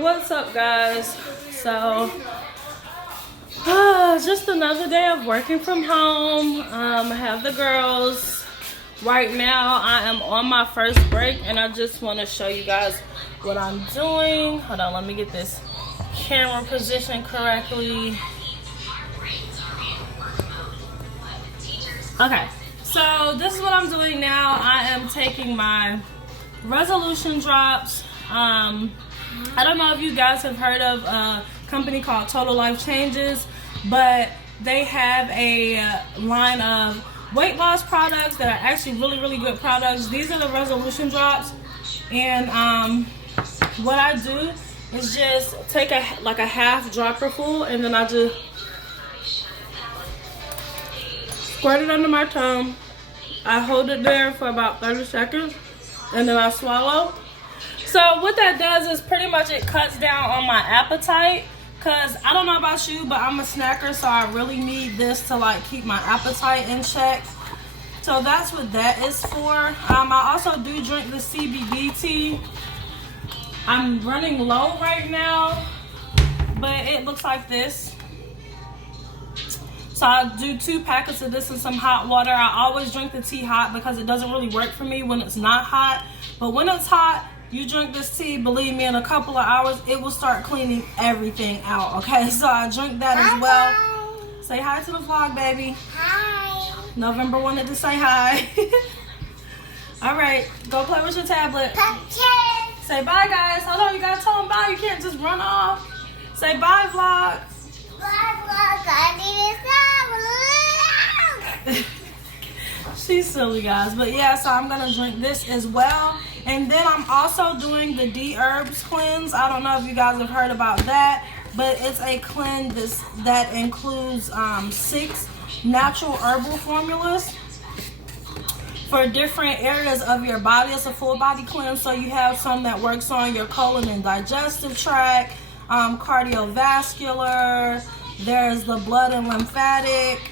What's up, guys? So just another day of working from home. I have the girls. Right now I am on my first break and I just want to show you guys what I'm doing. Hold on, let me get this camera positioned correctly. Okay, so this is what I'm doing now. I am taking my resolution drops. I don't know if you guys have heard of a company called Total Life Changes, but they have a line of weight loss products that are actually really good products. These are the resolution drops, and what I do is just take a half dropper full, and then I just squirt it under my tongue. I hold it there for about 30 seconds, and then I swallow. So what that does is pretty much it cuts down on my appetite, because I don't know about you, but I'm a snacker, so I really need this to like keep my appetite in check. So that's what that is for. I also do drink the CBD tea. I'm running low right now, but it looks like this. So I do 2 packets of this in some hot water. I always drink the tea hot because it doesn't really work for me when it's not hot. But when it's hot, you drink this tea, believe me, in a couple of hours, it will start cleaning everything out, okay? So I drink that as well. Hi. Say hi to the vlog, baby. Hi. November wanted to say hi. All right, go play with your tablet. Okay. Say bye, guys. Hold on, you gotta tell them bye. You can't just run off. Say bye, vlog. Bye, vlog. I need a She's silly, guys. But yeah, so I'm gonna drink this as well. And then I'm also doing the D-Herbs cleanse. I don't know if you guys have heard about that, but it's a cleanse that includes 6 natural herbal formulas for different areas of your body. It's a full body cleanse, so you have some that works on your colon and digestive tract, cardiovascular, there's the blood and lymphatic,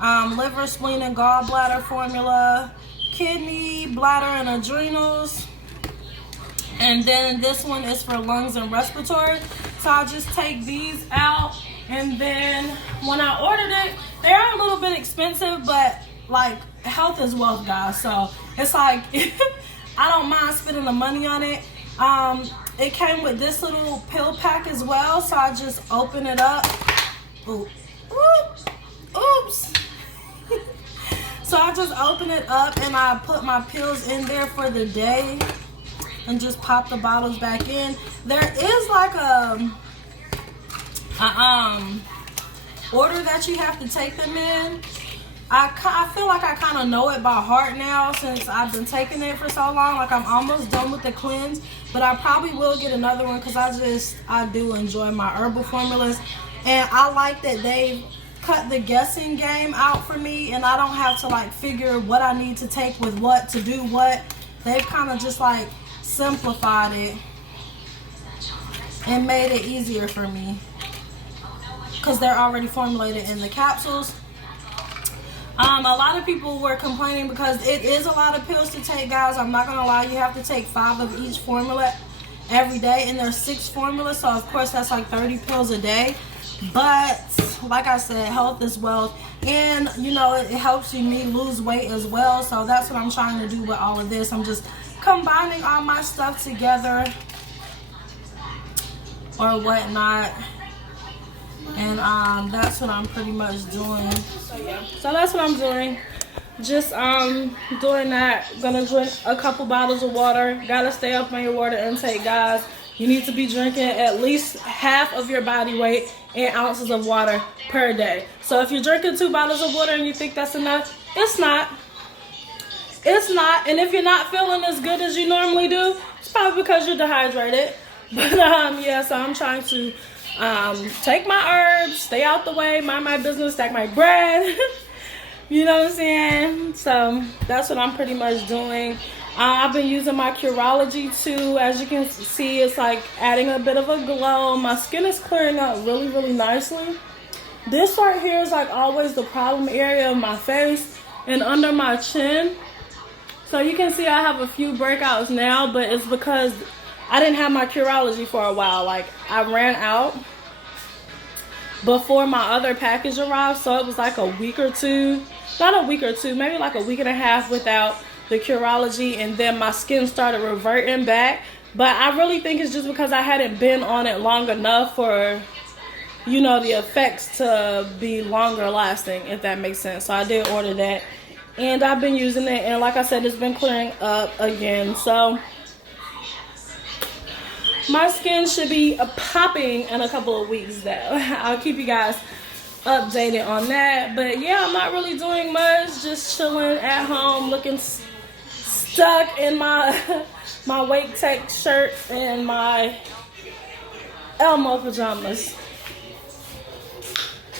liver, spleen, and gallbladder formula, kidney, bladder, and adrenals. And then this one is for lungs and respiratory. So I'll just take these out, and then when I ordered it, they are a little bit expensive, but like health is wealth, guys. So it's like I don't mind spending the money on it. It came with this little pill pack as well, so I just open it up. Oops. So I just open it up and I put my pills in there for the day and just pop the bottles back in. There is like a order that you have to take them in. I feel like I kind of know it by heart now since I've been taking it for so long. Like I'm almost done with the cleanse, but I probably will get another one because I do enjoy my herbal formulas, and I like that they've cut the guessing game out for me, and I don't have to like figure what I need to take with what to do what. They've kind of just like simplified it and made it easier for me because they're already formulated in the capsules. A lot of people were complaining because it is a lot of pills to take, guys. I'm not gonna lie, you have to take 5 of each formula every day, and there's 6 formulas, so of course that's like 30 pills a day. But like I said, health is wealth, and you know it helps me lose weight as well. So that's what I'm trying to do with all of this. I'm just combining all my stuff together or whatnot, and that's what I'm pretty much doing. So that's what I'm doing. Just doing that. Gonna drink a couple bottles of water. Gotta stay up on your water intake, guys. You need to be drinking at least half of your body weight in ounces of water per day. So if you're drinking 2 bottles of water and you think that's enough, it's not. It's not. And if you're not feeling as good as you normally do, it's probably because you're dehydrated. But yeah, so I'm trying to take my herbs, stay out the way, mind my business, stack my bread. You know what I'm saying? So that's what I'm pretty much doing. I've been using my Curology too. As you can see, it's like adding a bit of a glow. My skin is clearing up really nicely. This right here is like always the problem area of my face and under my chin. So you can see I have a few breakouts now, but it's because I didn't have my Curology for a while. Like, I ran out before my other package arrived, so it was like a week or two, not a week or two, maybe like a week and a half without the Curology, and then my skin started reverting back. But I really think it's just because I hadn't been on it long enough for, you know, the effects to be longer lasting, if that makes sense. So I did order that, and I've been using it, and like I said, it's been clearing up again. So my skin should be popping in a couple of weeks though. I'll keep you guys updated on that. But yeah, I'm not really doing much, just chilling at home, looking stuck in my my Wake Tech shirt and my Elmo pajamas.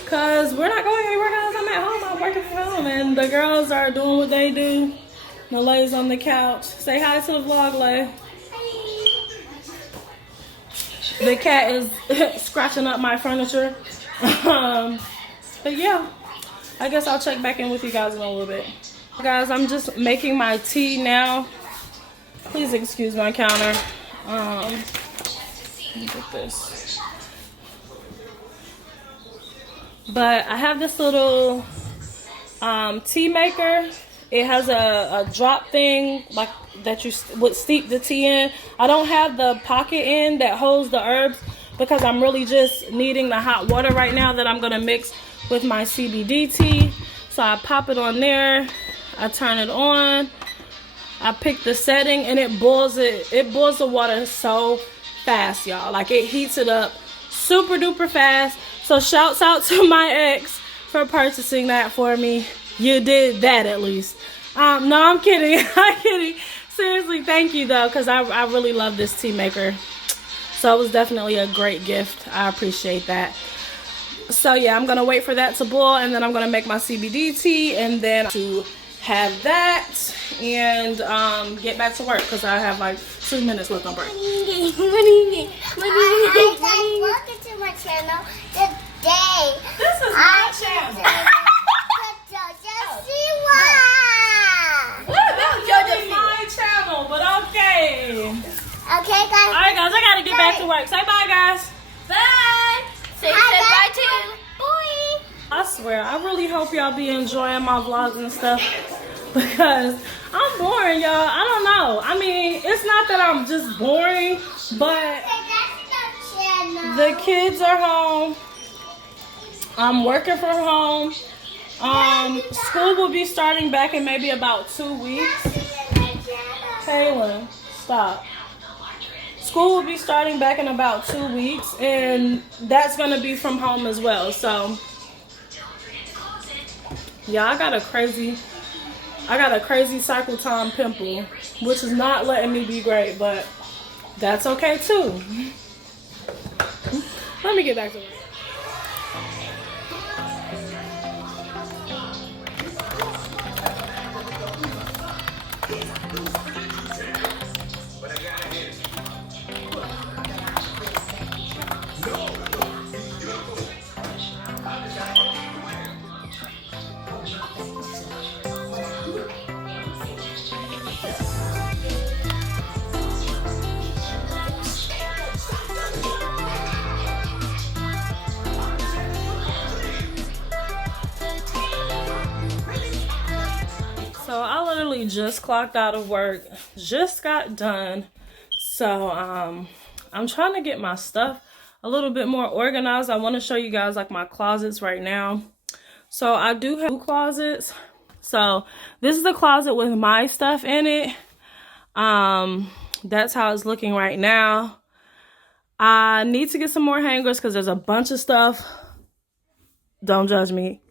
Cause we're not going anywhere else. I'm at home. I'm working from home, and the girls are doing what they do. The Lay's on the couch. Say hi to the vlog, Lay. The cat is scratching up my furniture. But yeah, I guess I'll check back in with you guys in a little bit. Guys, I'm just making my tea now. Please excuse my counter. Let me get this. But I have this little tea maker. It has a drop thing like that you would steep the tea in. I don't have the pocket end that holds the herbs because I'm really just needing the hot water right now that I'm going to mix with my CBD tea. So I pop it on there. I turn it on. I pick the setting, and it boils the water so fast, y'all. Like, it heats it up super duper fast. So shouts out to my ex for purchasing that for me. You did that at least. No, I'm kidding. I'm kidding. Seriously, thank you though, because I really love this tea maker. So it was definitely a great gift. I appreciate that. So yeah, I'm gonna wait for that to boil, and then I'm gonna make my CBD tea, and then to have that and get back to work because I have like 2 minutes left on break. Welcome to my channel today. This is my channel. This is my channel, but okay. Okay, guys. Alright, guys, I gotta get back to work. Say bye, guys. Bye. Say bye too. Bye. I swear, I really hope y'all be enjoying my vlogs and stuff because I'm boring, y'all. I don't know. I mean, it's not that I'm just boring, but the kids are home. I'm working from home. School will be starting back in maybe about 2 weeks. Kaylin, stop. School will be starting back in about 2 weeks, and that's gonna be from home as well. So yeah, I got a crazy cycle time pimple, which is not letting me be great, but that's okay too. Let me get back to work. So I literally just clocked out of work, just got done. So I'm trying to get my stuff a little bit more organized. I want to show you guys like my closets right now. So I do have 2 closets. So this is the closet with my stuff in it. That's how it's looking right now. I need to get some more hangers because there's a bunch of stuff. Don't judge me.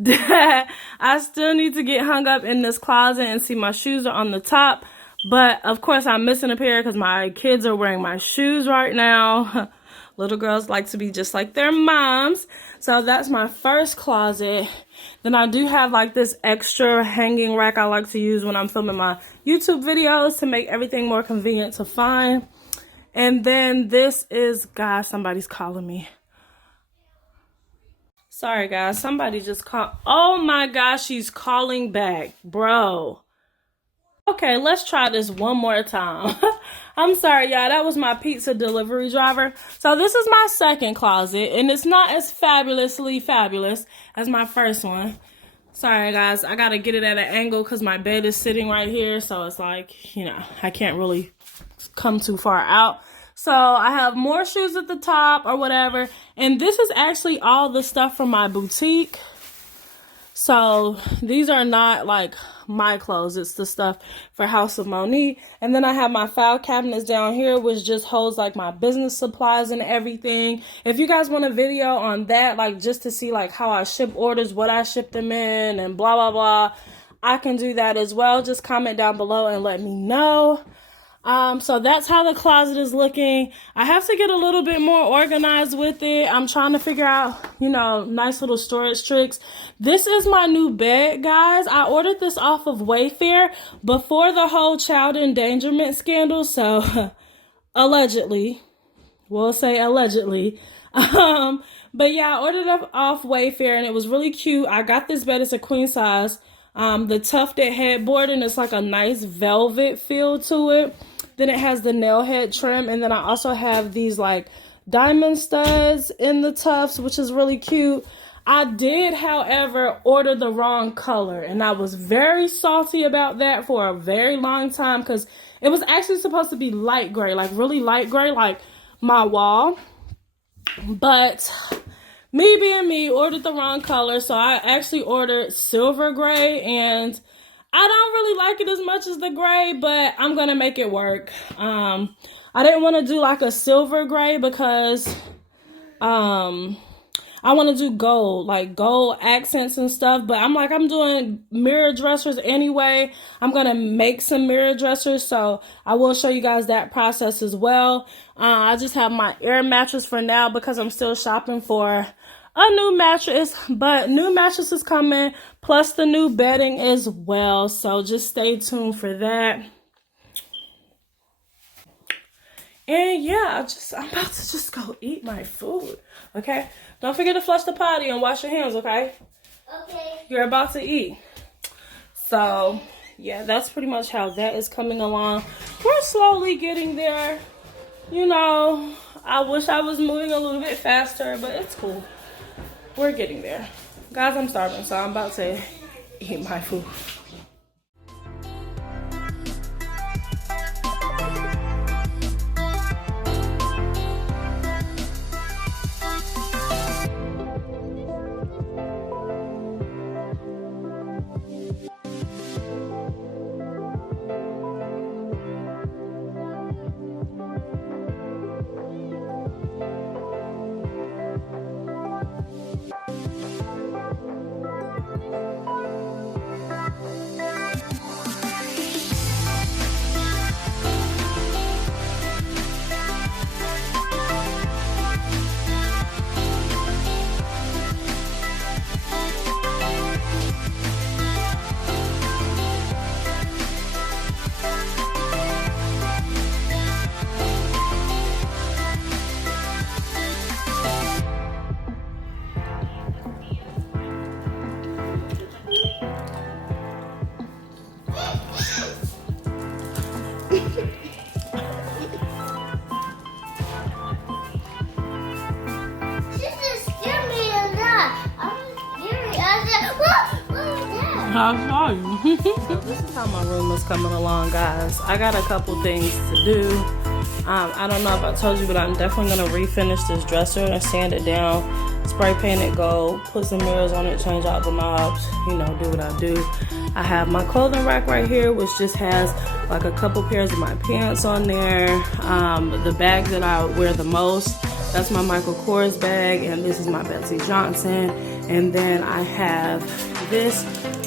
I still need to get hung up in this closet, and see my shoes are on the top. But of course I'm missing a pair because my kids are wearing my shoes right now. Little girls like to be just like their moms. So that's my first closet. Then I do have like this extra hanging rack I like to use when I'm filming my YouTube videos to make everything more convenient to find. And then this is, gosh, somebody's calling me. Sorry, guys. Somebody just called. Oh, my gosh. She's calling back. Bro. Okay, let's try this one more time. I'm sorry, y'all. That was my pizza delivery driver. So this is my second closet, and it's not as fabulously fabulous as my first one. Sorry, guys. I got to get it at an angle because my bed is sitting right here. So it's like, you know, I can't really come too far out. So I have more shoes at the top or whatever. And this is actually all the stuff from my boutique. So these are not like my clothes. It's the stuff for House of Monique. And then I have my file cabinets down here, which just holds like my business supplies and everything. If you guys want a video on that, like just to see like how I ship orders, what I ship them in and blah, blah, blah, I can do that as well. Just comment down below and let me know. So that's how the closet is looking. I have to get a little bit more organized with it. I'm trying to figure out, you know, nice little storage tricks. This is my new bed, guys. I ordered this off of Wayfair before the whole child endangerment scandal. So allegedly, we'll say allegedly. But yeah, I ordered it off Wayfair and it was really cute. I got this bed. It's a queen size. The tufted headboard, and it's like a nice velvet feel to it. Then it has the nail head trim, and then I also have these like diamond studs in the tufts, which is really cute. I did, however, order the wrong color, and I was very salty about that for a very long time because it was actually supposed to be light gray, like really light gray, like my wall. But me being me, ordered the wrong color, so I actually ordered silver gray, and I don't really like it as much as the gray, but I'm gonna make it work. I didn't want to do like a silver gray because I want to do gold, like gold accents and stuff, but I'm doing mirror dressers anyway. I'm gonna make some mirror dressers, so I will show you guys that process as well. I just have my air mattress for now because I'm still shopping for a new mattress, but new mattress is coming, plus the new bedding as well, so just stay tuned for that. And yeah, I'm about to just go eat my food, okay? Don't forget to flush the potty and wash your hands, okay? Okay. You're about to eat. So yeah, that's pretty much how that is coming along. We're slowly getting there. You know, I wish I was moving a little bit faster, but it's cool. We're getting there. Guys, I'm starving, so I'm about to eat my food. I saw you. So this is how my room is coming along, guys. I got a couple things to do. I don't know if I told you, but I'm definitely going to refinish this dresser and sand it down, spray paint it gold, put some mirrors on it, change out the knobs, you know, do what I do. I have my clothing rack right here, which just has like a couple pairs of my pants on there. The bag that I wear the most, that's my Michael Kors bag, and this is my Betsey Johnson. And then I have this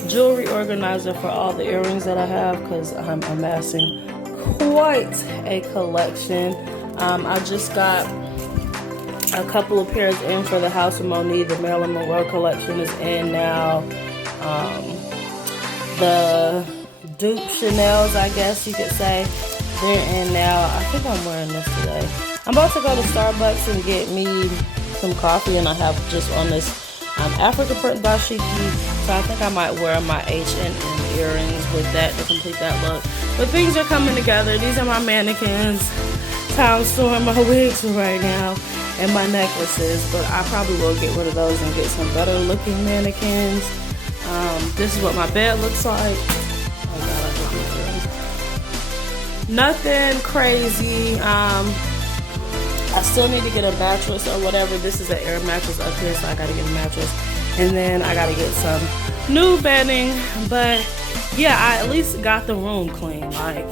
jewelry organizer for all the earrings that I have because I'm amassing quite a collection. I just got a couple of pairs in for the House of Monique. The Marilyn Monroe collection is in now. The Duke Chanel's, I guess you could say, they're in now. I think I'm wearing this today. I'm about to go to Starbucks and get me some coffee, and I have just on this African print dashiki, so I think I might wear my H&M earrings with that to complete that look. But things are coming together. These are my mannequins. Town storing my wigs for right now and my necklaces. But I probably will get rid of those and get some better looking mannequins. This is what my bed looks like. Oh God, I dropped my earrings. Nothing crazy. I still need to get a mattress or whatever. This is an air mattress up here, so I gotta get a mattress. And then I gotta get some new bedding. But yeah, I at least got the room clean. Like,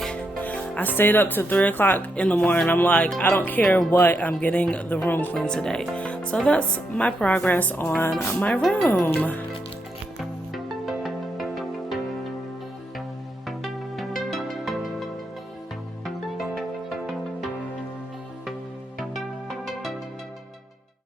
I stayed up to 3 o'clock in the morning. I'm like, I don't care what, I'm getting the room clean today. So that's my progress on my room.